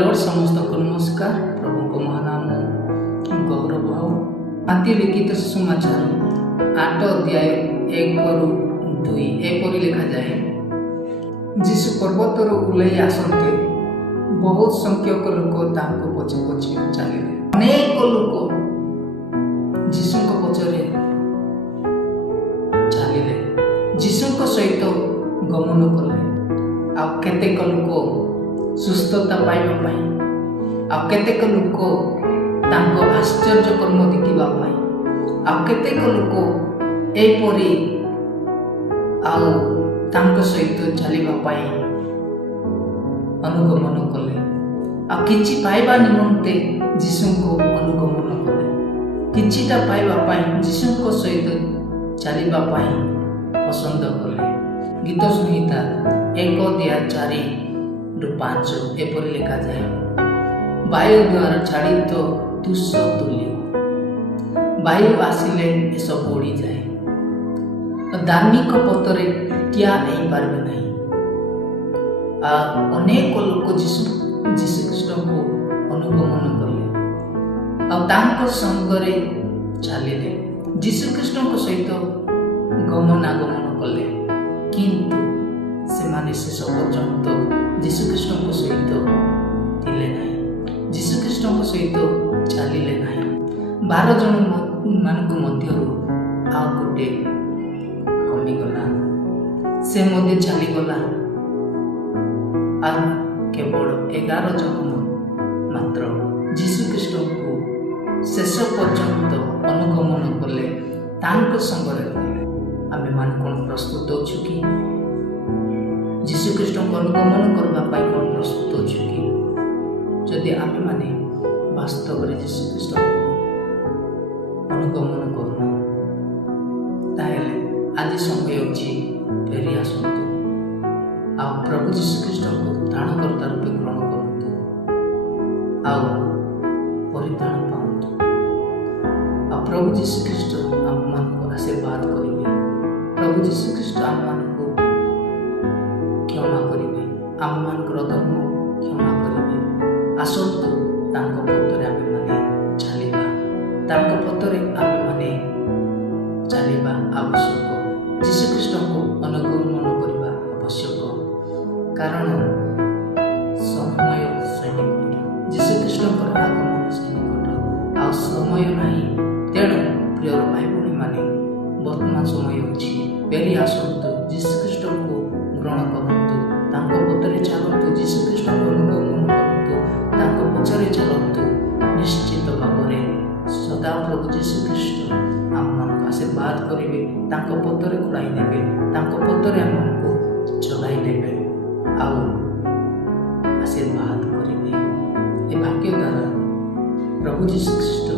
Lord समस्त को नमस्कार। प्रभु को महानाम गौरव हो। माथी लिखित सुसमाचार 8 अध्याय 1-2 एपरि लिखा जाए। जीशु पर्वतर ओह्लई आसते बहुत संख्यक लोक तांको पछे पछे चलिले। अनेक लोक जीशु पछरे चलिले, जीशु सहित गमन कले। आ केतेक लोक सुस्थता पाइबा आ केतेक लोक तांको आश्चर्य कर्म देखिबा आ केतेक लोक एपरि आउ तांको सहित चलिबा अनुगमन कले। आ किछि पाइबा निमंते जीशु को अनुगमन कले, किछिटा पाइबा जीशु सहित चलिबा पसंद कले। गीत संहिता 1:4-5 एपरि लिखा जाए। वायु द्वारा छाड़ित तुष तुल्य, वायु आसिले ए सब उड़ी जाए। धार्मिक पथरे ठिया नहीं पारबे नहीं। अनेक लोक जीशु कृष्ण को अनुगमन कले आ तांको संगरे चलिले, जीशु कृष्ण सहित गमनागमन कले। किंतु सेमाने शेष पर्यंत जीशु कृष्ण सहित थिले नहीं, जीशु कृष्ण सहित चलिले नहीं। 12 जन मानक मध्यरु आ गोटे कमिगला, से मध्य चलीगला। आ केवल 11 जन मात्र जीशु कृष्ण को शेष पर्यंत अनुगमन कले, तांको संगरे रहले। आमे मान कोन प्रस्तुत होछु कि जीशु कृष्ण को अनुगमन करबा पाई कोन प्रस्तुत होछु कि जदि आमे माने वास्तव रे जीशु कृष्ण अनुगमन करना, ताहेले आज समय अछि फेरी आसंतु आ प्रभु जीशु कृष्ण को त्राणकर्ता रूपे ग्रहण करंतु आ परित्राण पाउंतु। आ प्रभु जीशु कृष्ण आम मान को आशीर्वाद करिवे। प्रभु जीशु कृष्ण आम मान को क्षमा करिवे, आम मान को धर्म क्षमा करिवे। आसंतु तांको पथरे आमे माने चलिबा, तांको पथरे आमे माने चलिबा आवश्यक। जीशु कृष्ण को अनुगमन करबा आवश्यक, कारण समय सैनिक जीशु कृष्ण आगमन सैनिक आ समय नहीं। तेणु प्रिय भाई भूणी माने वर्तमान समय अछि, फेरी आसंतु जीशु कृष्ण को ग्रहण करंतु, तांको पथरे चलंतु, जीशु कृष्ण को अनुगमन करंतु, तांको पछरे चलंतु। निश्चित भावरे सदा प्रभु जीशु कृष्ण आम मान आशीर्वाद करिवे, तांको पथरे खुलाई नेबे, तांको पथरे आम को चलाई नेबे आउ आशीर्वाद करिवे। ए वाक्य द्वारा प्रभु जीशु कृष्ण